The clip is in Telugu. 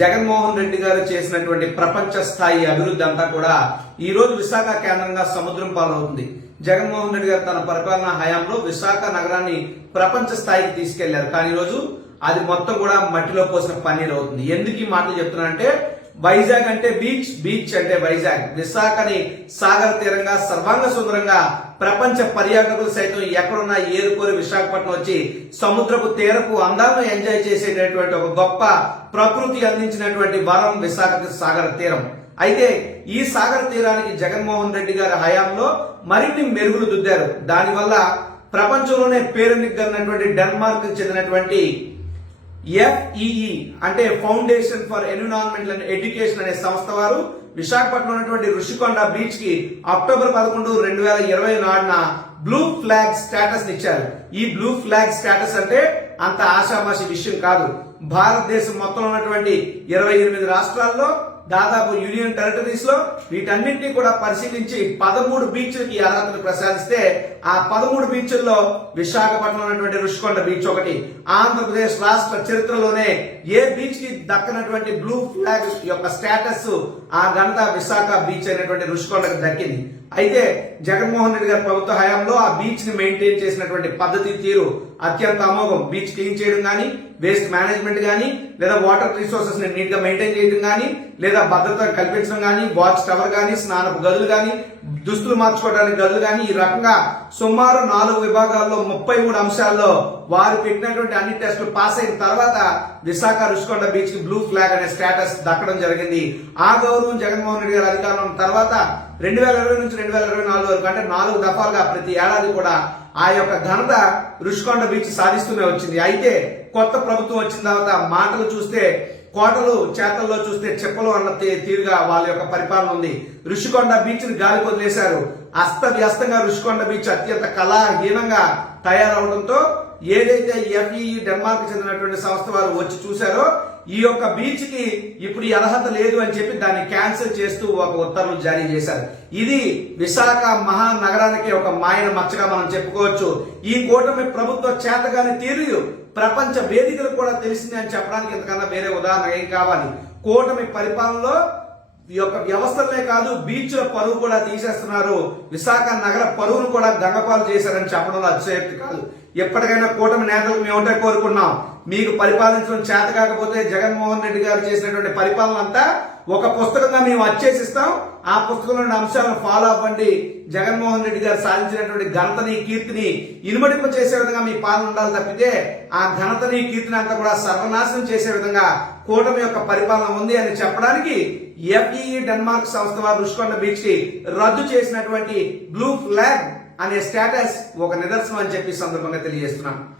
జగన్మోహన్ రెడ్డి గారు చేసినటువంటి ప్రపంచ స్థాయి అభివృద్ధి అంతా కూడా ఈ రోజు విశాఖ కేంద్రంగా సముద్రం పాలవుతుంది. జగన్మోహన్ రెడ్డి గారు తన పరిపాలనా హయాంలో విశాఖ నగరాన్ని ప్రపంచ స్థాయికి తీసుకెళ్ళారు. కానీ ఈరోజు రోజు అది మొత్తం కూడా మట్టిలో పోసిన పన్నీర్ అవుతుంది ఎందుకు ఈ మాటలు చెప్తున్నానంటే వైజాగ్ అంటే బీచ్ బీచ్ అంటే వైజాగ్. విశాఖని సాగర తీరంగా సర్వాంగ సుందరంగా ప్రపంచ పర్యాటకులు సైతం ఎక్కడున్నా ఏరుకోరి విశాఖపట్నం వచ్చి సముద్రపు తీరపు అందాలను ఎంజాయ్ చేసేటటువంటి ఒక గొప్ప ప్రకృతి అందించినటువంటి వరం విశాఖ సాగర తీరం. అయితే ఈ సాగర తీరానికి జగన్మోహన్ రెడ్డి గారి హయాంలో మరిన్ని మెరుగులు దిద్దారు. దానివల్ల ప్రపంచంలోనే పేరునిగ్గన్నటువంటి డెన్మార్క్ చెందినటువంటి ఎఫ్ఈఈ అంటే foundation for environment and education అనే సంస్థ వారు విశాఖపట్నం ఉన్నటువంటి ఋషికొండ బీచ్కి అక్టోబర్ పదకొండు రెండు వేల ఇరవై నాడున బ్లూ ఫ్లాగ్ స్టేటస్ ఇచ్చారు. ఈ బ్లూ ఫ్లాగ్ స్టేటస్ అంటే అంత ఆషామాషి విషయం కాదు. భారతదేశం మొత్తం ఉన్నటువంటి ఇరవై ఎనిమిది రాష్ట్రాల్లో దాదాపు యూనియన్ టెరిటరీస్లో వీటన్నింటినీ కూడా పరిశీలించి పదమూడు బీచ్లకి అర్హతను ప్రసాదిస్తే ఆ పదమూడు బీచ్ల్లో విశాఖపట్నం అనేటువంటి రుషికొండ బీచ్ ఒకటి ఆంధ్రప్రదేశ్ రాష్ట్ర చరిత్రలోనే ఏ బీచ్కి దక్కనటువంటి బ్లూ ఫ్లాగ్ యొక్క స్టేటస్ ఆ ఘనత విశాఖ బీచ్ అనేటువంటి రుషికొండకు దక్కింది. అయితే జగన్మోహన్ రెడ్డి గారి ప్రభుత్వ హయాంలో ఆ బీచ్ని మెయింటైన్ చేసినటువంటి పద్ధతి తీరు అత్యంత అమోఘం. బీచ్ క్లీన్ చేయడం కానీ వేస్ట్ మేనేజ్మెంట్ కానీ లేదా వాటర్ రిసోర్సెస్ని నీట్గా మెయింటైన్ చేయడం కానీ లేదా భద్రత కల్పించడం కానీ వాచ్ టవర్ కానీ స్నానపు గదులు కానీ దుస్తులు మార్చుకోవడానికి గదులు కానీ ఈ రకంగా సుమారు నాలుగు విభాగాల్లో ముప్పై మూడు అంశాల్లో వారు పెట్టినటువంటి అన్ని టెస్టులు పాస్ అయిన తర్వాత విశాఖ రుషికొండ బీచ్కి బ్లూ ఫ్లాగ్ అనే స్టేటస్ దక్కడం జరిగింది. ఆ గౌరవం జగన్మోహన్ రెడ్డి గారి అధికారం తర్వాత రెండు వేల ఇరవై నుంచి రెండు వేల ఇరవై నాలుగు వరకు అంటే నాలుగు దఫాలుగా ప్రతి ఏడాది కూడా ఆ యొక్క ఘనత రుషికొండ బీచ్ సాధిస్తూనే వచ్చింది. అయితే కొత్త ప్రభుత్వం వచ్చిన తర్వాత మాటలు చూస్తే కోటలు చేతల్లో చూస్తే చెప్పలు అన్న తీరుగా వాళ్ళ యొక్క పరిపాలన ఉంది. ఋషికొండ బీచ్ని గాలి వదిలేశారు అస్తవ్యస్తంగా ఋషికొండ బీచ్ అత్యంత కళాహీనంగా తయారవడంతో ఏదైతే ఎఫ్ఈ డెన్మార్క్ చెందినటువంటి సంస్థ వారు వచ్చి చూశారో ఈ యొక్క బీచ్కి ఇప్పుడు అర్హత లేదు అని చెప్పి దాన్ని క్యాన్సిల్ చేస్తూ ఒక ఉత్తర్వులు జారీ చేశారు. ఇది విశాఖ మహానగరానికి ఒక మాయన మచ్చగా మనం చెప్పుకోవచ్చు. ఈ కూటమి ప్రభుత్వ చేతగాని తీరు ప్రపంచ వేదికలు కూడా తెలిసింది అని చెప్పడానికి ఇంతకన్నా వేరే ఉదాహరణ ఏం కావాలి? కూటమి పరిపాలనలో ఈ యొక్క వ్యవస్థలే కాదు బీచ్ల పరువు కూడా తీసేస్తున్నారు. విశాఖ నగర పరువును కూడా గంగపాలు చేశారని చెప్పడంలో అతిశయక్తి కాదు. ఎప్పటికైనా కూటమి నేతలకు మేము కోరుకున్నాం. మీకు పరిపాలించడం చేత కాకపోతే జగన్మోహన్ రెడ్డి గారు చేసినటువంటి పరిపాలన అంతా ఒక పుస్తకంగా మేము వచ్చేసిస్తాం ఆ పుస్తకంలోని అంశాలను ఫాలో అవ్వండి. జగన్మోహన్ రెడ్డి గారు సాధించినటువంటి ఘనతని కీర్తిని ఇనుమడింప చేసే విధంగా మీ పాలన ఉండాలి తప్పితే ఆ ఘనతని కీర్తిని అంతా కూడా సర్వనాశనం చేసే విధంగా కూటమి యొక్క పరిపాలన ఉంది అని చెప్పడానికి ఎఫ్ఈఈ డెన్మార్క్ సంస్థ వారు రుషికొండ బీచ్కి రద్దు చేసినటువంటి బ్లూ ఫ్లాగ్ అనే స్టేటస్ ఒక నిదర్శనం అని చెప్పి సందర్భంగా తెలియజేస్తున్నాను.